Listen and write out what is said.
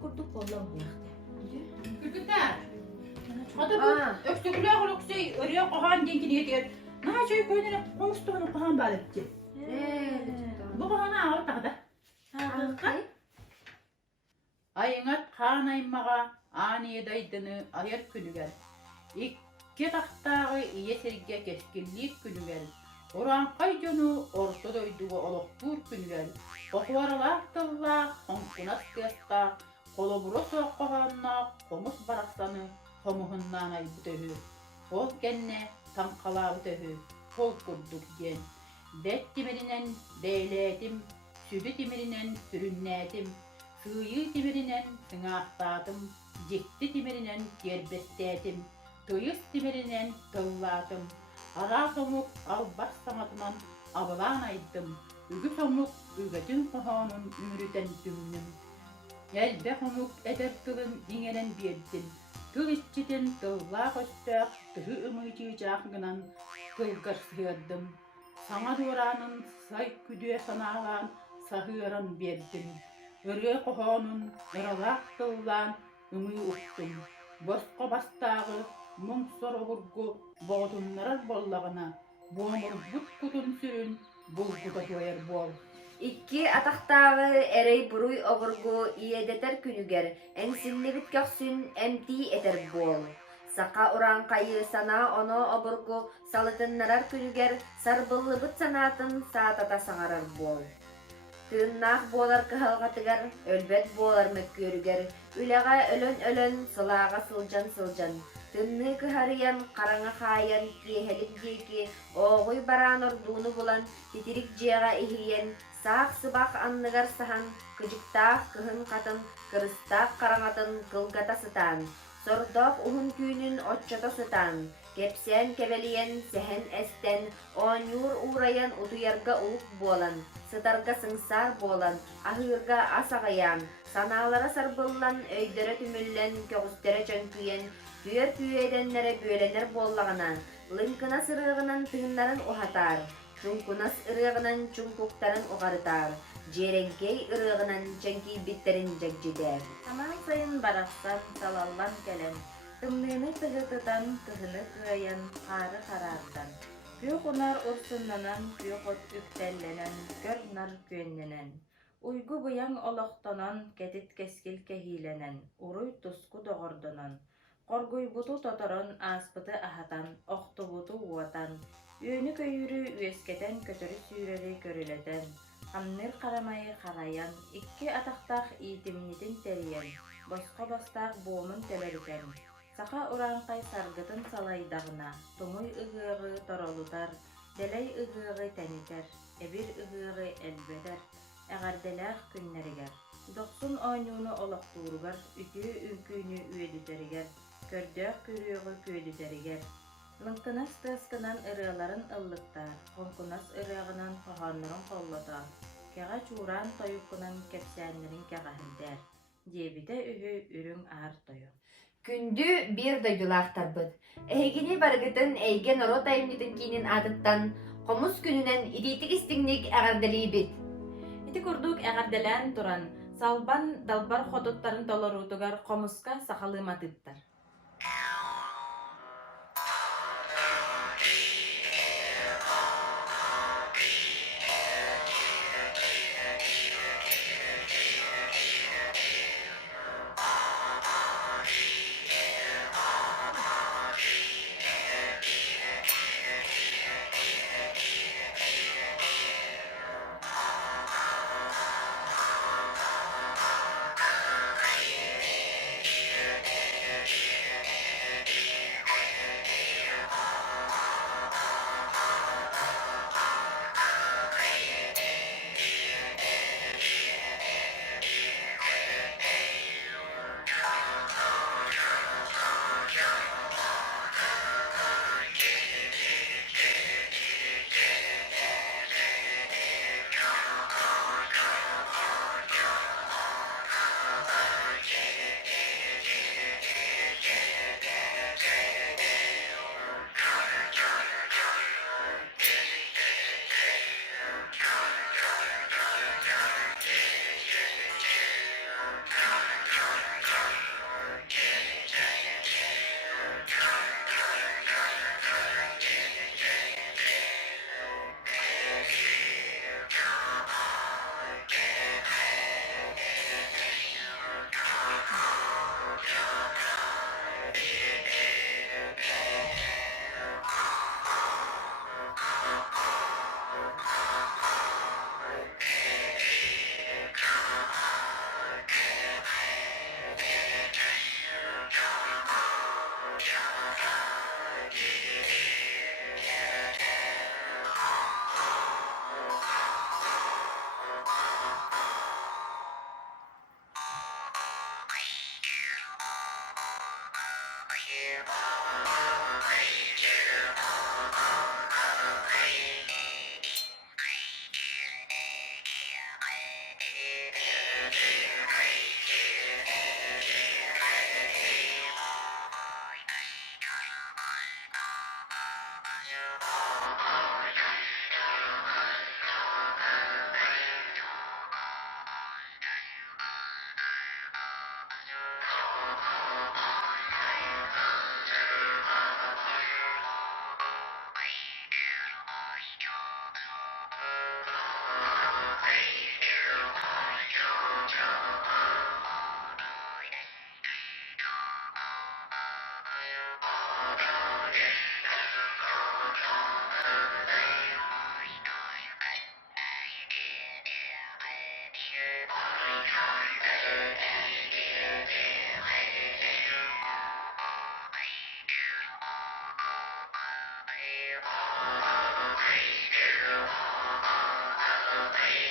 kurduk kollan bıraktı. Kürkütler. Hadi bu öksürükler oluksa örüyor kohan denkini yeter. Ne şey koyduğunu konuştuğunu kohan bağlıkçı. Bu kohana ağır takda. Ayınat kaan aymağa aniye daydını ayar günü gel. İki taktağı iye serge keskinlik günü gel. Oran kayconu orta doyduğu oluktur günü gel. Okuvarlar tılla, onkunas kıyasqa, koloburo soğuk kohanna, komus baraksanı, komuhunnan ay bütöhü. Kol genne, tankala bütöhü, kol kurduk gen. Det dimirinen deyledim, sübü dimirinen sürünnedim. Sığıyı dimirinen sığaqtadım, jekti dimirinen gerbettedim. Tıyıs dimirinen tılladım. Ara somuk albas sanatıman abalan aydım. Ügü somuk ügötün kohanın ümürüden dümnüm. Yelde somuk eder kılın dingenen birdin. Kıl iççiden tılla köstök, tıhı ımıcıyacak gınan kılgır sığırdım. Sana duranın say küdüye sanağan sahıran berdim. Örüye kohanın ıralak tıllan ımıyı uktum. Bosko bastağı mung sorogurgu boğdunlarar bollağına. Boğmur but kutun sürün bulguda doyar bol. İki ataktағы эрей буруй обургу иедетер күнүгер, эңсинни бит көксүн эмти этер бол. Сака уран кайы сана оно обургу салытыннарар күнүгер, сарбыллыбыт санатын саатата саңарар бол. Тыыннаах болар кыһалҕатыгар, өлбөт болар мөккүөрүгер, үлэҕэ өлөн сылааҕа сылдьан. Тынны кыһарыйан, караңа хаайан, киэһэлик диэки, оҕуй бараан ордууну булан, титирик дьиэҕэ иһийэн, саах сыбаах анныгар сахан, кыдьыктаах кыһын хатын, кырыстаах караҥатын кылгата сытаан, сордоох уһун күүнүн оччото сытаан, кепсээн кэбэлийэн сэхэн эстэн, ооньуур уурайан утуйарга улук буолан, сытарга сыңсаар буолан, аһыырга ас аҕайаан, санаалара сарбыллан, өйдөрө түмүллэн, көҕүстэрэ чөҥкүйэн, күөр күүэдэннэре бүөлэнэр буоллаҕына, лынкына сырыагынан тыыннарын ухатаар, чуңкунас ырыагынан чуңкуктарын уҕарытаар, дьиэрэҥкэй ырыагынан чэҥкиибиттерин дьэгдьидээр. Амаан сайын барахсан салаллан кэлэн, тымныыны тыгытытан, кыһыны кыайан, хаары хараардан. Күйө хунар урсуннанан, күйө хот үктэллэнэн, көр нар күөннэнэн. Уйгу буяң олохтонон, кэтит кескил кэһиилэнэн, уруй туску доҕордонон. Коргуйбуту тоторон ааспыты аһатан, охтубуту уотан, үөнү көйүрү үөскэтэн көтөрү сүүрери көрүлэтэн, хамныр харамайы харайан, икки атахтаах иитимнитин терийэн, боско бастаах буомун телеритэн, саха ураанхай саргытын салайдагына, тумуй ыгыагы торолутар, дэлэй ыгыагы тэнитер, эбир ыгыагы элбедер, эҕарделээх күннэригэр, дохсун ооньууну олохтууругар, үтүө үңкүүнү үөдүтеригэр, көрдөөх күрүөгө күөдүтеригэр, лынкынас тыаскынан ырыаларын ыллыктаар, хонкунас ырыагынан хохоннорун холлотоор, кэҕэ чуураан тойуккунан кэпсээннэрин кэҕэһэлдээр, диэбитэ үһү үрүҥ аар тойо. Күндү бир дойдулаахтарбыт. Эһигини баргытын эйген оро тайымнитин киинин атыттан, хомус күнүнэн итиитик истиңник эҕэрдэлиибит. Ити курдук эҕэрдэлээн туран, салбан далбар хотуттарын толоруутугар хомуска сахалыыматыттар. Ой,